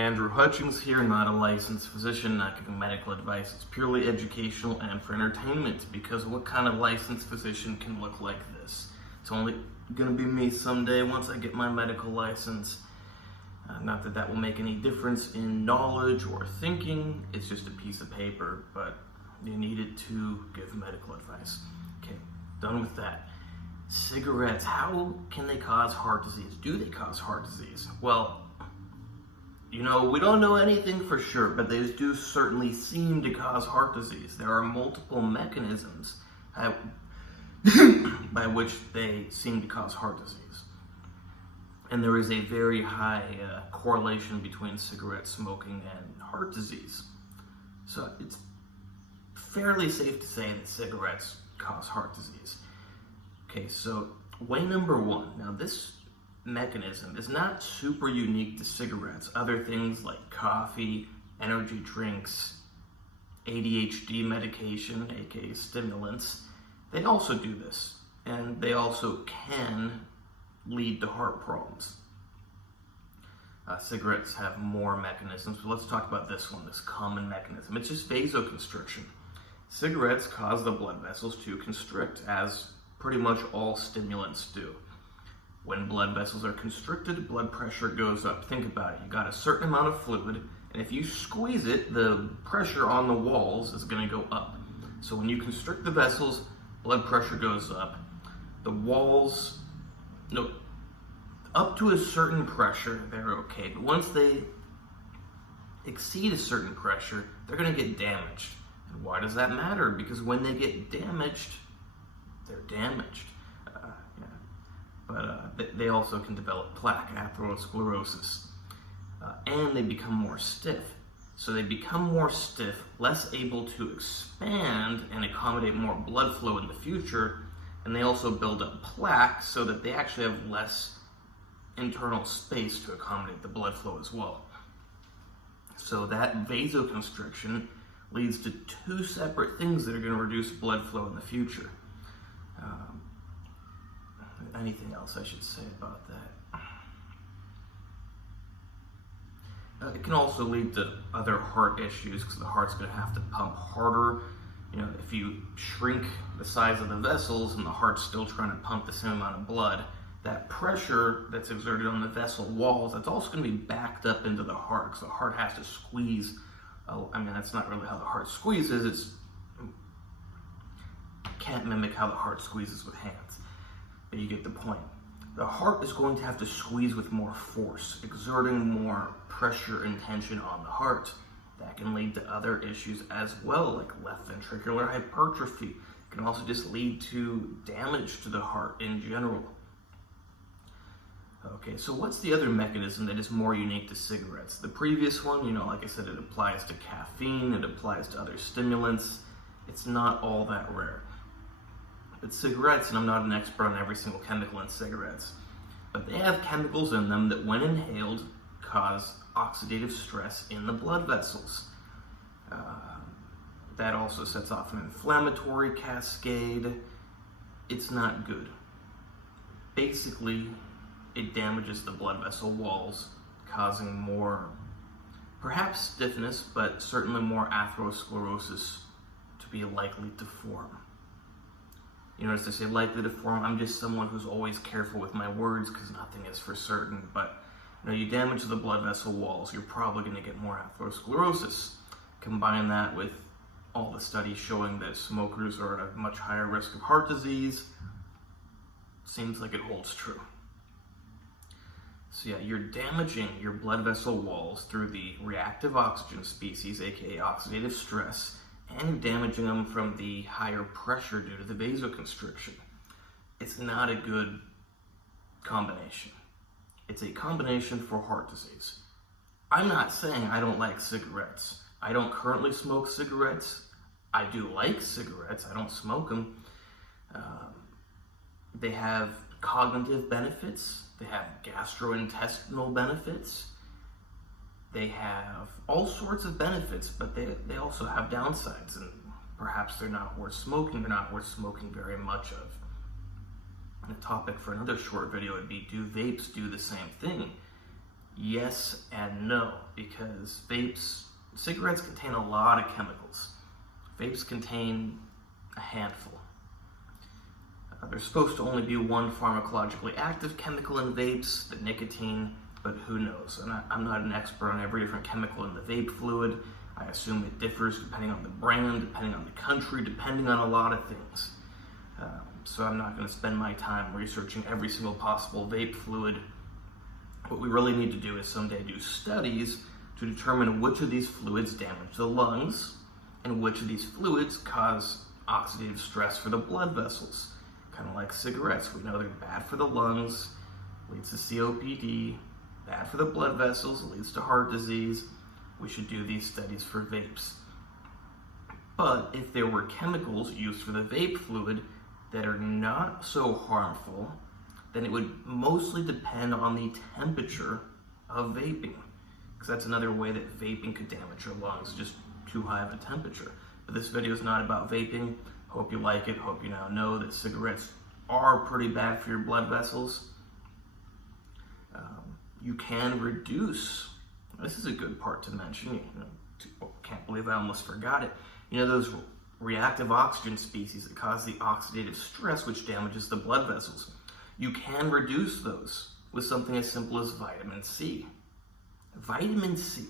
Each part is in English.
Andrew Hutchings here, not a licensed physician, not giving medical advice. It's purely educational and for entertainment, because what kind of licensed physician can look like this? It's only gonna be me someday once I get my medical license. Not that that will make any difference in knowledge or thinking, it's just a piece of paper, but you need it to give medical advice. Okay, done with that. Cigarettes, how can they cause heart disease? Do they cause heart disease? Well, you know, we don't know anything for sure, but they do certainly seem to cause heart disease. There are multiple mechanisms by which they seem to cause heart disease. And there is a very high correlation between cigarette smoking and heart disease. So it's fairly safe to say that cigarettes cause heart disease. Okay, so way number one. Now this mechanism is not super unique to cigarettes. Other things like coffee, energy drinks, ADHD medication, aka stimulants, they also do this. And they also can lead to heart problems. Cigarettes have more mechanisms, but let's talk about this one, this common mechanism. It's just vasoconstriction. Cigarettes cause the blood vessels to constrict, as pretty much all stimulants do. When blood vessels are constricted, blood pressure goes up. Think about it. You got a certain amount of fluid, and if you squeeze it, the pressure on the walls is going to go up. So when you constrict the vessels, blood pressure goes up. The walls, up to a certain pressure, they're okay. But once they exceed a certain pressure, they're going to get damaged. And why does that matter? Because when they get damaged, they're damaged. But they also can develop plaque, atherosclerosis, and they become more stiff. So they become more stiff, less able to expand and accommodate more blood flow in the future, and they also build up plaque so that they actually have less internal space to accommodate the blood flow as well. So that vasoconstriction leads to two separate things that are going to reduce blood flow in the future. Anything else I should say about that? It can also lead to other heart issues because the heart's going to have to pump harder. You know, if you shrink the size of the vessels and the heart's still trying to pump the same amount of blood, that pressure that's exerted on the vessel walls, that's also going to be backed up into the heart because the heart has to squeeze. That's not really how the heart squeezes. Can't mimic how the heart squeezes with hands. But you get the point. The heart is going to have to squeeze with more force, exerting more pressure and tension on the heart. That can lead to other issues as well, like left ventricular hypertrophy. It can also just lead to damage to the heart in general. Okay, so what's the other mechanism that is more unique to cigarettes? The previous one, like I said, it applies to caffeine, it applies to other stimulants. It's not all that rare. But cigarettes, and I'm not an expert on every single chemical in cigarettes, but they have chemicals in them that when inhaled cause oxidative stress in the blood vessels. That also sets off an inflammatory cascade. It's not good. Basically, it damages the blood vessel walls, causing more, perhaps stiffness, but certainly more atherosclerosis to be likely to form. As they say, likely to form, I'm just someone who's always careful with my words because nothing is for certain, but you damage the blood vessel walls, you're probably going to get more atherosclerosis. Combine that with all the studies showing that smokers are at a much higher risk of heart disease. Seems like it holds true. So yeah, you're damaging your blood vessel walls through the reactive oxygen species, aka oxidative stress, and you're damaging them from the higher pressure due to the vasoconstriction. It's not a good combination. It's a combination for heart disease. I'm not saying I don't like cigarettes. I don't currently smoke cigarettes. I do like cigarettes. I don't smoke them. They have cognitive benefits. They have gastrointestinal benefits. They have all sorts of benefits, but they also have downsides, and perhaps they're not worth smoking. They're not worth smoking very much of. And a topic for another short video would be, do vapes do the same thing? Yes and no, because cigarettes contain a lot of chemicals. Vapes contain a handful. There's supposed to only be one pharmacologically active chemical in vapes, the nicotine, but who knows? And I'm not an expert on every different chemical in the vape fluid. I assume it differs depending on the brand, depending on the country, depending on a lot of things. So I'm not going to spend my time researching every single possible vape fluid. What we really need to do is someday do studies to determine which of these fluids damage the lungs and which of these fluids cause oxidative stress for the blood vessels. Kind of like cigarettes. We know they're bad for the lungs, leads to COPD, bad for the blood vessels, leads to heart disease. We should do these studies for vapes. But if there were chemicals used for the vape fluid that are not so harmful, then it would mostly depend on the temperature of vaping. Because that's another way that vaping could damage your lungs, just too high of a temperature. But this video is not about vaping. Hope you like it. Hope you now know that cigarettes are pretty bad for your blood vessels. You can reduce, this is a good part to mention, can't believe I almost forgot it. Those reactive oxygen species that cause the oxidative stress which damages the blood vessels. You can reduce those with something as simple as vitamin C. Vitamin C,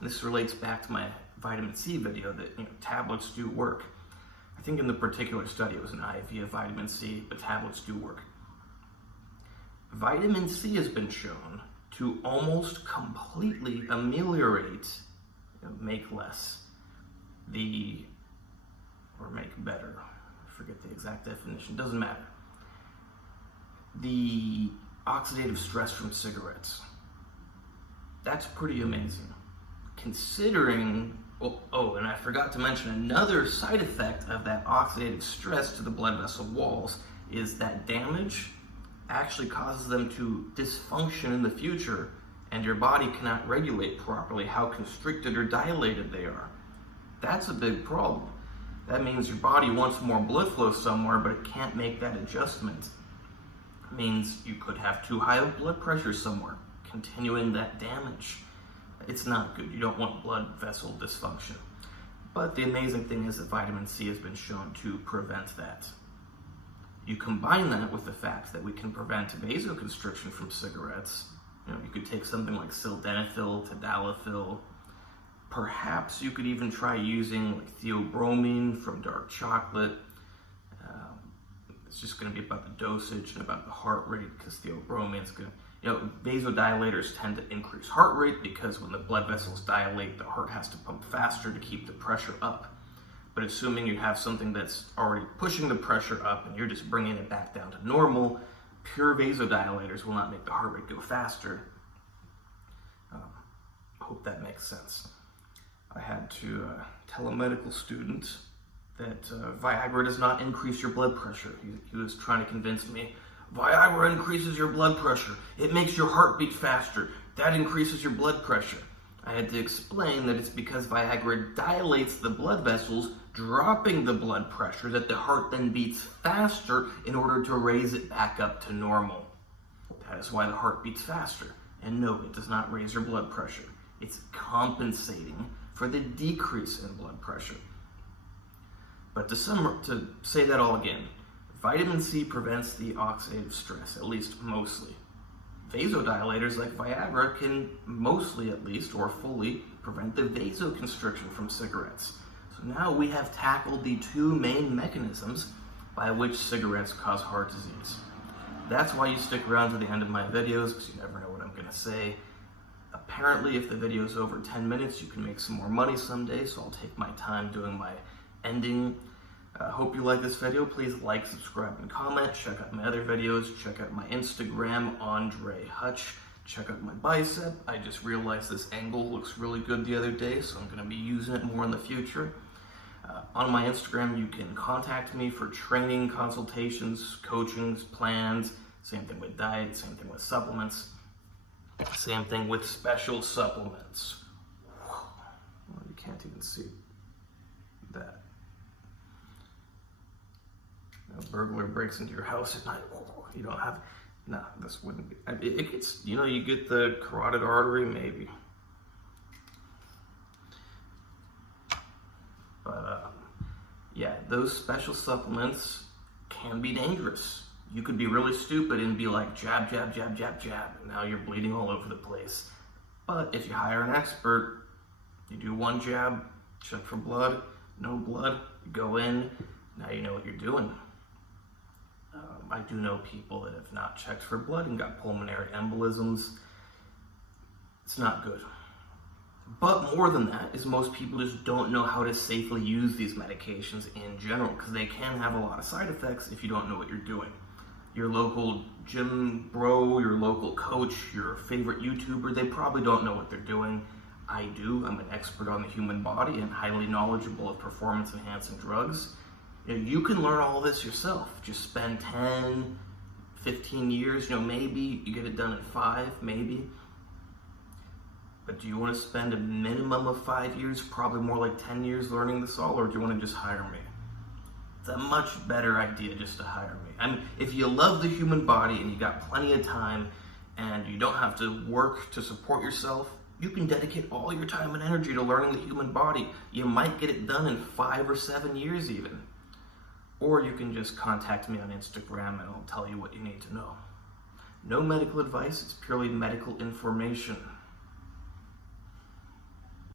and this relates back to my vitamin C video that tablets do work. I think in the particular study it was an IV of vitamin C, but tablets do work. Vitamin C has been shown to almost completely ameliorate, make less, or make better, I forget the exact definition, doesn't matter, the oxidative stress from cigarettes. That's pretty amazing. Considering, and I forgot to mention another side effect of that oxidative stress to the blood vessel walls is that damage actually causes them to dysfunction in the future, and your body cannot regulate properly how constricted or dilated they are. That's a big problem. That means your body wants more blood flow somewhere, but it can't make that adjustment. It means you could have too high of blood pressure somewhere, continuing that damage. It's not good. You don't want blood vessel dysfunction. But the amazing thing is that vitamin C has been shown to prevent that. You combine that with the fact that we can prevent vasoconstriction from cigarettes. You could take something like sildenafil, tadalafil. Perhaps you could even try using theobromine from dark chocolate. It's just going to be about the dosage and about the heart rate, because theobromine is going to, vasodilators tend to increase heart rate because when the blood vessels dilate, the heart has to pump faster to keep the pressure up. But assuming you have something that's already pushing the pressure up and you're just bringing it back down to normal, pure vasodilators will not make the heart rate go faster. I hope that makes sense. I had to tell a medical student that Viagra does not increase your blood pressure. He was trying to convince me, Viagra increases your blood pressure. It makes your heart beat faster. That increases your blood pressure. I had to explain that it's because Viagra dilates the blood vessels, dropping the blood pressure, that the heart then beats faster in order to raise it back up to normal. That is why the heart beats faster. And no, it does not raise your blood pressure. It's compensating for the decrease in blood pressure. But to say that all again, vitamin C prevents the oxidative stress, at least mostly. Vasodilators like Viagra can mostly, at least, or fully, prevent the vasoconstriction from cigarettes. So now we have tackled the two main mechanisms by which cigarettes cause heart disease. That's why you stick around to the end of my videos, because you never know what I'm going to say. Apparently, if the video is over 10 minutes, you can make some more money someday, so I'll take my time doing my ending. Hope you like this video. Please like, subscribe, and comment. Check out my other videos. Check out my Instagram, AndreyHutch. Check out my bicep. I just realized this angle looks really good the other day, so I'm going to be using it more in the future. On my Instagram, you can contact me for training, consultations, coachings, plans. Same thing with diet, same thing with supplements. Same thing with special supplements. Well, you can't even see that. A burglar breaks into your house at night. You don't have No, this wouldn't be. It gets, you get the carotid artery, maybe. But, yeah, those special supplements can be dangerous. You could be really stupid and be like, jab, jab, jab, jab, jab, and now you're bleeding all over the place. But if you hire an expert, you do one jab, check for blood, no blood, you go in, now you know what you're doing. I do know people that have not checked for blood and got pulmonary embolisms. It's not good. But more than that is most people just don't know how to safely use these medications in general, because they can have a lot of side effects if you don't know what you're doing. Your local gym bro, your local coach, your favorite YouTuber, they probably don't know what they're doing. I do. I'm an expert on the human body and highly knowledgeable of performance-enhancing drugs. You can learn all this yourself. Just spend 10, 15 years, maybe you get it done in 5, maybe. But do you want to spend a minimum of 5 years, probably more like 10 years learning this all, or do you want to just hire me? It's a much better idea just to hire me. I mean, if you love the human body and you got plenty of time and you don't have to work to support yourself, you can dedicate all your time and energy to learning the human body. You might get it done in 5 or 7 years even. Or you can just contact me on Instagram and I'll tell you what you need to know. No medical advice, it's purely medical information.